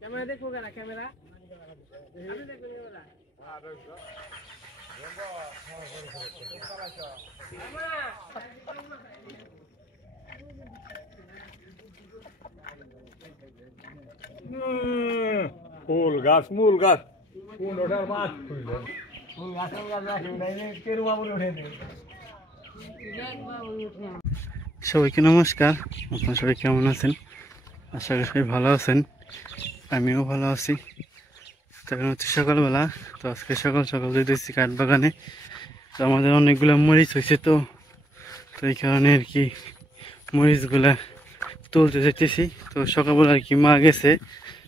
Camera দেখো না camera আমি দেখো না ফুল গাছ মূল গাছ কোন ওটার মাছ খুঁজলেন ফুল গাছের গাছ রাখি উঠাইলে কেরু বাবুল উঠে দেবে। সবাইকে নমস্কার, আপনার সবাই কেমন আছেন? আশা করি সবাই ভালো আছেন, আমিও ভালো আছি। তখন হচ্ছে সকালবেলা, তো আজকে সকাল সকাল যেতেছি কাঠ বাগানে। তো আমাদের অনেকগুলো মরিচ হয়েছে, তো এই কারণে আর কি মরিচগুলা তুলতে যেতেছি। তো সকালবেলা আর কি মা গেছে,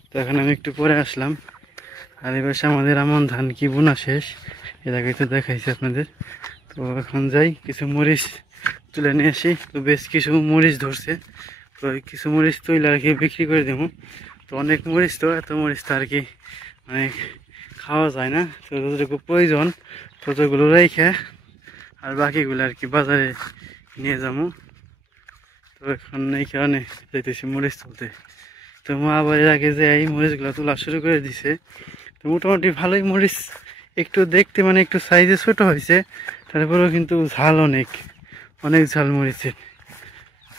তো এখন আমি একটু পরে আসলাম। আর এবার আমাদের আমন ধান কি বোনা শেষ, এর আগে তো দেখাইছি আপনাদের। তো এখন যাই কিছু মরিচ তুলে নিয়ে আসি। তো বেশ কিছু মরিচ ধরছে, তো কিছু মরিচ তুলে আর কি বিক্রি করে দেবো। তো অনেক মরিচ, তো এত মরিচ তো আর কি মানে খাওয়া যায় না। তো যতটুকু প্রয়োজন ততগুলো রেখে আর বাকিগুলো আর কি বাজারে নিয়ে যাবো। তো এখন এই কারণে যাইতেছি মরিচ তুলতে। তো মা আবার এর আগে যে এই মরিচগুলো তোলা শুরু করে দিছে। তো মোটামুটি ভালোই মরিচ, একটু দেখতে মানে একটু সাইজে ছোট হয়েছে, তারপরেও কিন্তু ঝাল অনেক অনেক ঝাল মরিচের।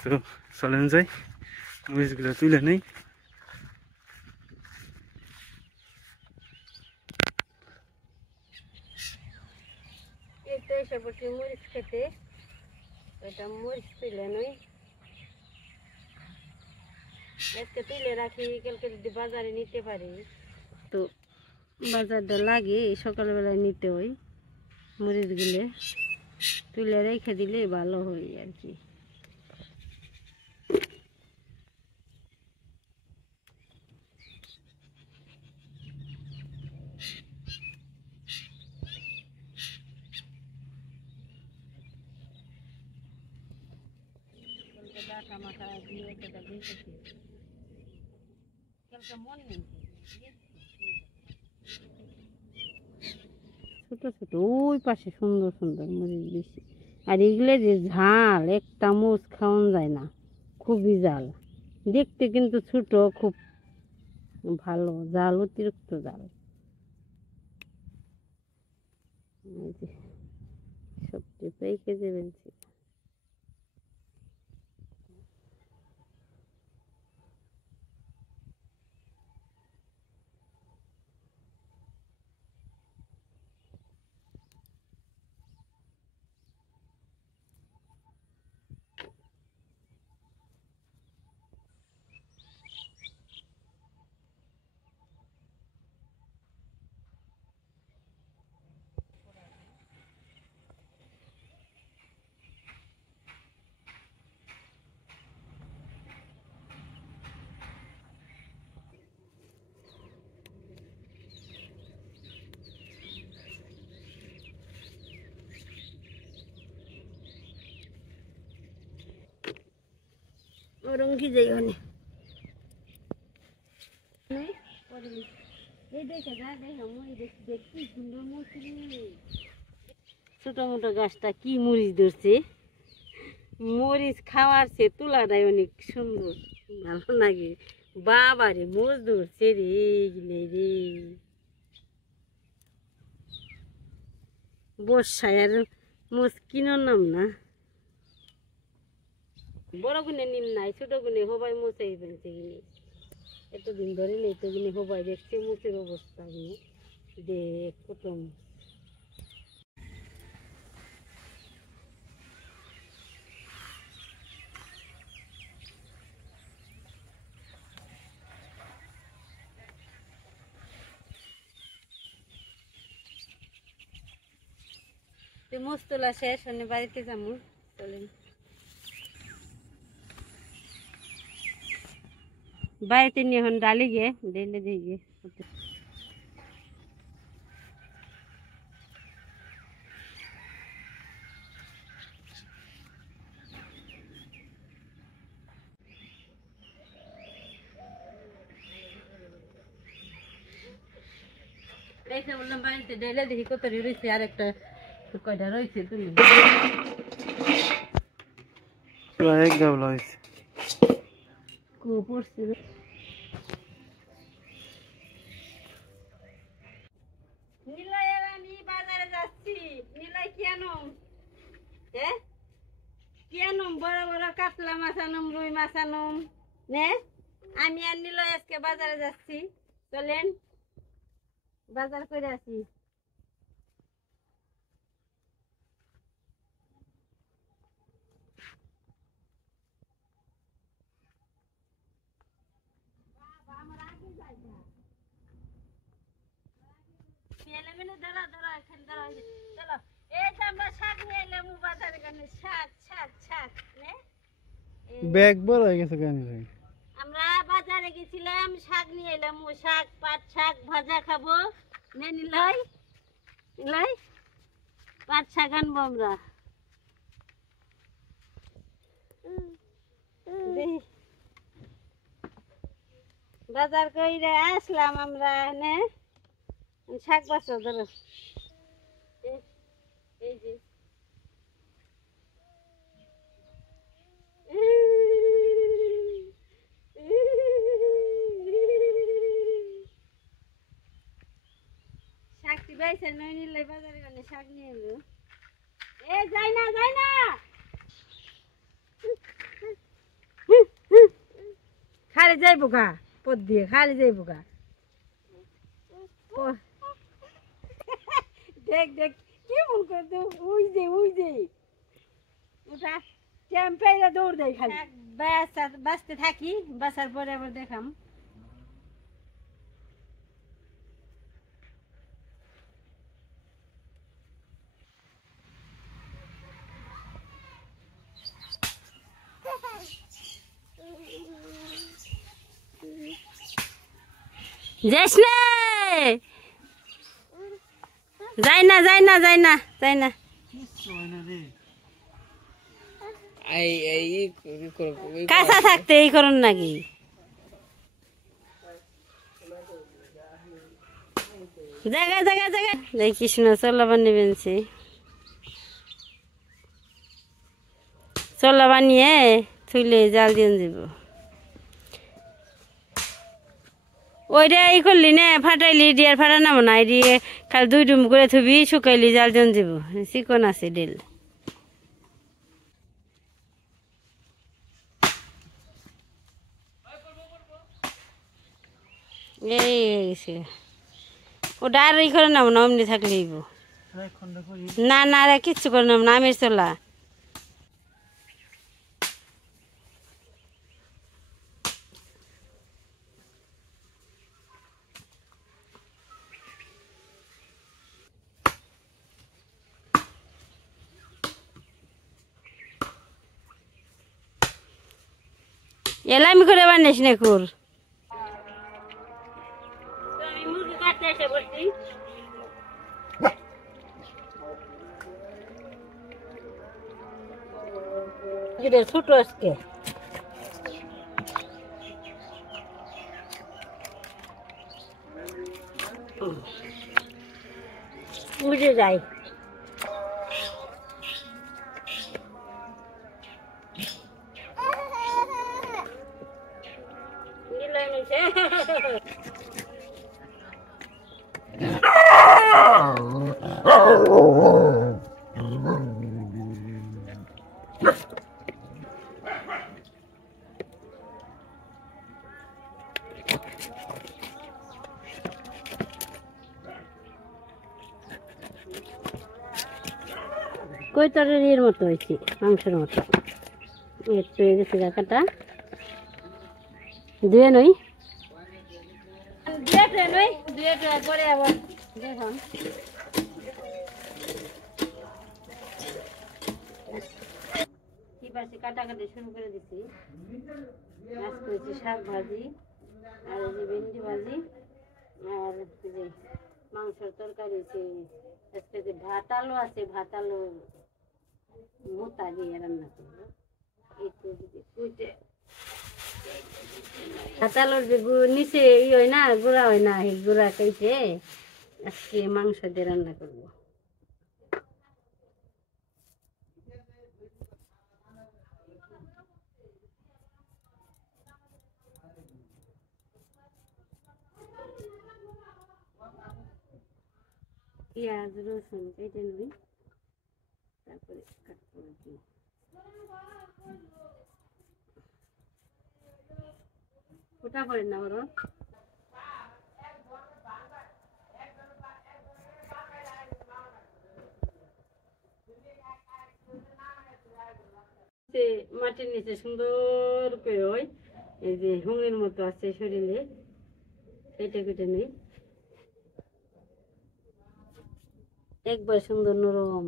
তো চলেন যাই মরিচগুলো তুলে নেই। মরিচ খেতে এটা মরিচ তুলে নই, আজকে তুলে রাখি, কালকে যদি বাজারে নিতে পারি। তো বাজারটা লাগে সকালবেলায় নিতে হয়, মরিচগুলো তুলে রেখে দিলে ভালো হয় আর কি। ছোট ছোট ওই পাশে সুন্দর সুন্দর মরিচ বেশি, আর এগুলো যে ঝাল, একটা মুচ খাওয়ান যায় না, খুবই জাল। দেখতে কিন্তু ছোট, খুব ভালো জাল, অতিরিক্ত জাল। সবজি পেকে দেবেন। রঙ্গি যাই ওখানে ছোট মোটো গাছটা কি মরিচ ধরছে, মরিচ খাওয়ার সে তোলাটাই অনেক সুন্দর, ভালো লাগে। বাবারে মোজ ধরছে রে রে, বর্ষায় আর মোজ কিনোর নাম না। বড় গুনে নিন নাই, ছোট গুনে সবাই মোচাই ফেলছে কিনে, এতদিন ধরে নেই তো কিনে সবাই দেখছে মোচের অবস্থা কিনে দেখ কত। মোচ তোলা শেষ, মানে বাড়িতে যাবো, চলেন। বাড়িতে নিয়ে এখন ডালি গিয়ে ডেলে দিয়ে গিয়ে রেখে বললাম বাড়িতে ডেলে দেখি কত রয়েছে আর একটা কয়টা রয়েছে তুমি এক গাবলা হয়েছে পড়ছে নিলয় আর আমি বাজারে যাচ্ছি নিলয় কি আনুম কি আনুম বড় বড় কাতলা মাছ আনুম রুই মাছ আনুম নে আমি আর নিলয় আজকে বাজারে যাচ্ছি চলেন বাজার করে আসি ধরা ধরা এখানে ধরা চলো এই যে আমরা শাক নিয়ে এলাম বাজারে গেলে শাক শাক শাক নে ব্যাগ বড় হয়ে গেছে কেন আমরা বাজারে গেছিলাম শাক নিয়ে এলাম শাক পাট শাক ভাজা খাবো নে নিলয় নিলয় পাট শাক আনবো আমরা বাজার করে আসলাম আমরা নে শাক বাচ্চা ধরো এই যে শাকটি বাইছে নয় নিলে বাজারে গেলে শাক নিয়ে এলো এ যাই না খালি যাইব গা পদ দিয়ে খালি যাইব গা দেখ দেখ কেমন করতে উই যে ওটা চ্যাম্পিয়ন দৌড় দেয় খালি বাঁচতে থাকি বাঁচার পরে আবার দেখাম যাস না যাই না কাঁচা থাকতে এই করুন নাকি জায়গা দেখি শুনে চল্লাবার নেবেনছি চল্লা বানিয়ে থুইলে জাল দিয়ে যাব ওইটা এই করলি না ফাটাইলি ডিয়ার ফাটা নামো না দিয়ে খালি দুই ডুম করে থুবি শুকাইলি জাল দিয়ে যাব চিকন আছে ডেল এই ওটা আর এই করে নামো না অমনি থাকলেই না আর কিচ্ছু করে নাম না আমের চলা এলামি করে বানিস না কুর মুরগি কাটতে এসে বলছি ছোট আজকে বুঝে যাই কই তরের মতো হয়েছে মাংসের মতো একটু হয়ে গেছে কাটা ধুয়ে নই ধুয়ে পরে আবার দেখুন কি পাশে কাটাকাটি শুরু করে দিচ্ছি মাছ করেছি শাক ভাজি আর এই যে ভেন্ডি ভাজি আর এই যে মাংসের তরকারি আজকে যে ভাত আলু আছে ভাত আলু মোটা দিয়ে রান্না করবো এই তো যদি কুইটে ভাত আলুর যে নিচে হয় না গুঁড়া হয় না এই গুঁড়া কেটে আজকে মাংস দিয়ে রান্না করবো পেঁয়াজ রসুন কেটে নিই তারপরে কাট করে দিই ওটা করে না ওর মাটির নিচে সুন্দর করে হয় এই যে হুঙের মতো আছে শরীরে কেটে কেটে নেই একবার সুন্দর নরম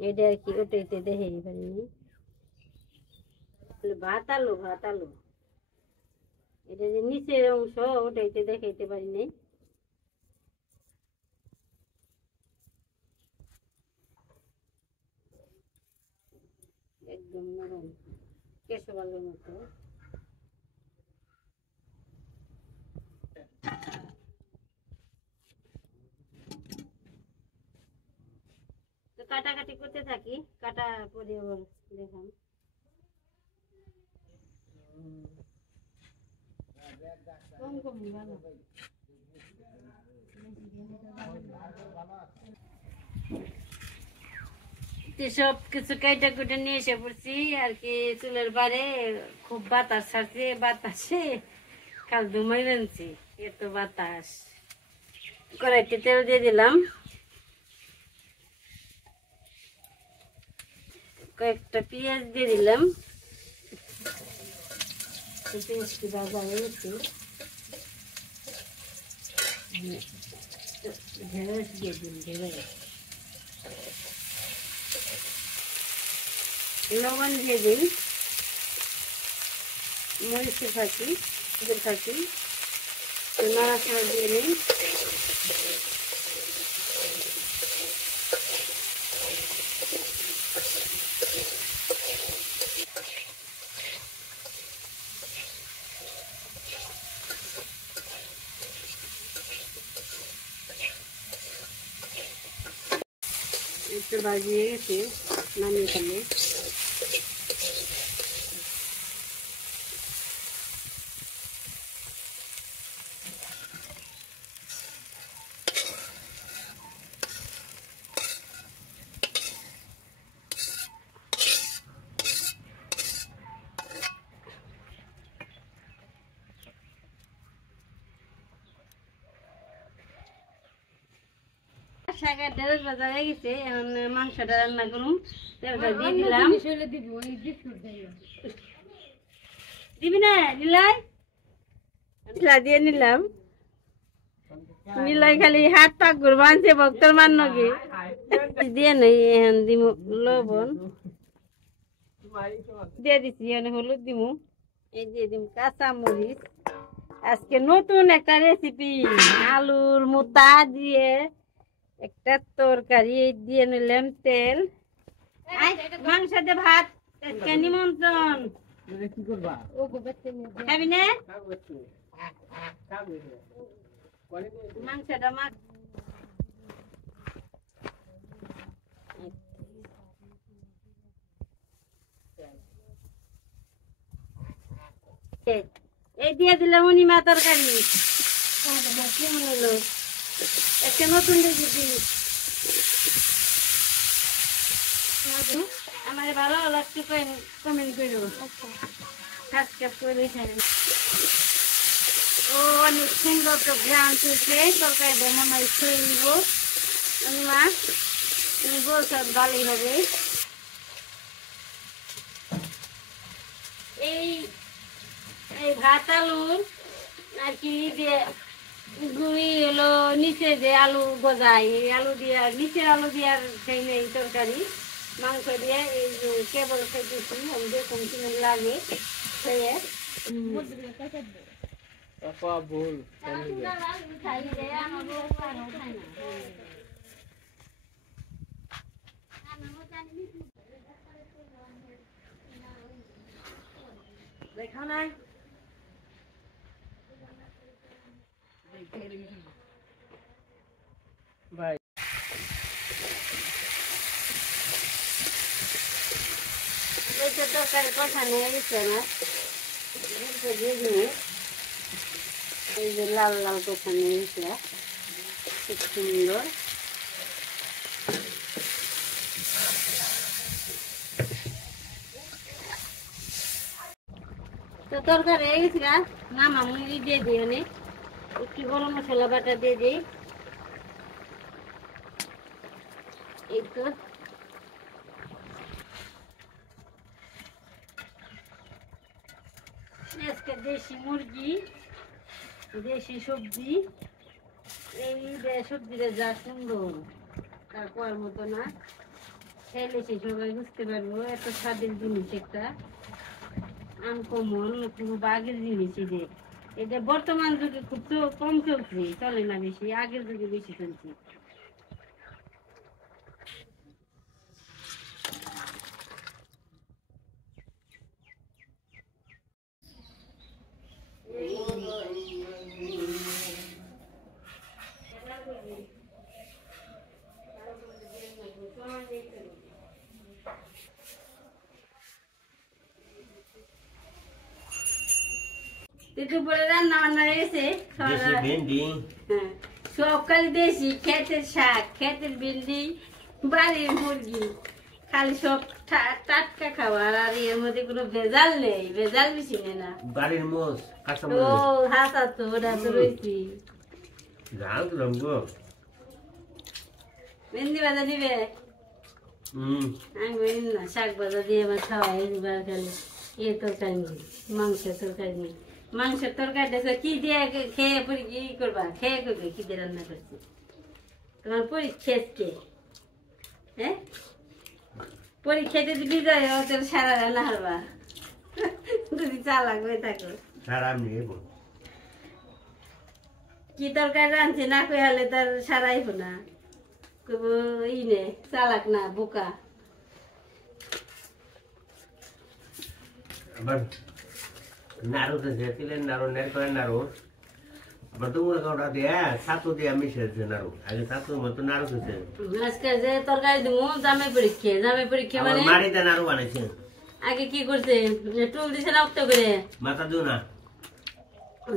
এটা আর কি ওটাইতে দেখে পারিনি ভাত আলু এটা যে নিচের অংশ ওটাইতে দেখাইতে পারি নাই একদম নরম কেশো বালুর মতো তো কাটাকাটি করতে থাকি কাটা পরে আবার দেখাম কম কম ভালো সব কিছু কাইটা কুটে নিয়ে এসে পড়ছি আর কি চুলের বারে খুব বাতাস ছাড়ছে বাতাসে কাল ধুমাই বানছি এত বাতাস কড়াইতে তেল দিয়ে দিলাম কয়েকটা পেঁয়াজ দিয়ে দিলাম পেঁয়াজটি ভাজা হয়ে গেছে ঢেঁড়স দিয়ে দিন ঢেঁড়স লবণ দিয়ে দিন মরিচের ফাঁকি নাড়াচাড়া দিয়ে নিন একটু বাজিয়ে গেছে নামিয়ে ফেলে শাকের ঢেঁড়স ভাজা হয়ে গেছে এখন মাংসটা রান্না করুন তেলটা দিয়ে দিলাম দিবি না নিলাই দিয়ে নিলাম নিলাই খালি হাত পাক ঘুরবা আনছে ভক্তর মান নগে দিয়ে নেই এখন দিমু লবণ দিয়ে দিচ্ছি এখন হলুদ দিমু এই দিয়ে দিম কাঁচা মরিচ আজকে নতুন একটা রেসিপি আলুর মোতা দিয়ে একটা তরকারি দিয়ে নিলাম তেল মাংস দিয়ে ভাত নিমন্ত্রণ কি করবা খাবি না মাংসটা মাখ এই দিয়ে দিলাম উনিমা তরকারি কেমন হলো একটা নতুন রেসিপি আমার ভালো লাগছে কমেন্ট করো সাবস্ক্রাইব করে ও অনেক সুন্দর তো গ্রাম চলছে তরকারি মনে হয় খেয়ে নিব মা তুমি বলছো ভালোই হবে এই ভাত আলু আর কি যে গুড়ি হলো নিচে যে আলু গজায় এই আলু দিয়ে নিচের আলু দিয়ে আর সেই নেই তরকারি মাংস দিয়ে এই যে কেবল খেতেছি আমি দেখুন কেমন লাগে খেয়ে আপা ভুল দেখা নাই ভাই এই তো তরকারি কথা নিয়ে গেছে না এই যে লাল লাল কথা নিয়ে গেছে খুব সুন্দর তো তরকারি হয়ে গেছে গা নামা মুড়ি দিয়ে দিই অনেক একটু গরম মশলা বাটা দিয়ে দিই এই তো আজকে দেশি মুরগি দেশি সবজি এই সবজিটা যা সুন্দর তার কোয়ার মতো না খেলে সে সবাই বুঝতে পারবো এত স্বাদের জিনিস একটা আনকমন খুব আগের জিনিস যে এটা বর্তমান যুগে খুব কম চলছে চলে না বেশি আগের যুগে বেশি চলছে দুপুরে রান্না বান্না হয়েছে সকাল দেশি ক্ষেতের শাক ক্ষেতের ভেন্ডি বাড়ির মুরগি খালি সব টাটকা খাবার আর এর মধ্যে কোনো ভেজাল নেই ভেজাল বেশি নেই না বাড়ির মোষ ও হাসা তো ওটা তো রয়েছি ভেন্ডি ভাজা দিবে আমি না শাক ভাজা দিয়ে আমার খাওয়াই এবার খালি এ তরকারি নেই মাংসের তরকারি নেই মাংসের তরকারিটা কি দিয়ে খেয়ে পরি কি করবা খেয়ে করবে কি দিয়ে রান্না করছি তোমার পরীক্ষা কে হ্যাঁ পরীক্ষা যদি বিজয় হয় তোর সারা রান্না হারবা যদি চালাক হয়ে থাকো কি তরকারি রাঁধছে না কই হলে তার সারাই না ই নে চালাক না বোকা নাড়ু দিলেন নাড়ু নেট করে নাড়ু বর্তমান কাউটা দিয়ে ছাতু দিয়ে মিশিয়েছে নাড়ু আগে ছাতুর মতো নাড়ু খেয়েছে আজকে যে তরকারি দিমু জামে পরীক্ষা মানে মাড়িতে নাড়ু বানাইছে আগে কি করছে টুল দিছে রক্ত করে মাথা দিও না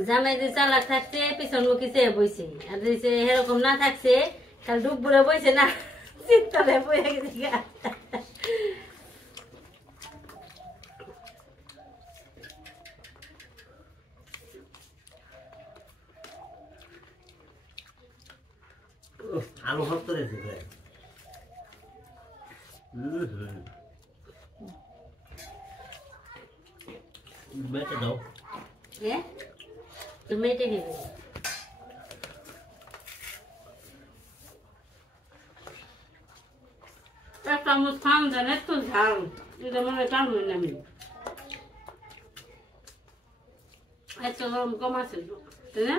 জামাই যে চালাক থাকছে পিছন মুখী চেয়ে বইছে আর দিছে এরকম না থাকছে খালি ডুব বুড়ে বইছে না চিত্তলে বয়ে গেছে আলু শক্ত রয়েছে মেটে দাও হ্যাঁ তুমি মেটে দিবে এক চামচ খাম দেন একটু ঝাল এটা মনে টানবো না আমি একটু গরম কম আছে তাই না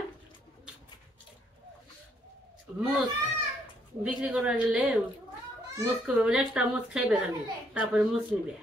মুখ বিক্রি করা গেলে মুখ করবে বলে একটা মুখ খাইবে খালি তারপরে মুখ নিবে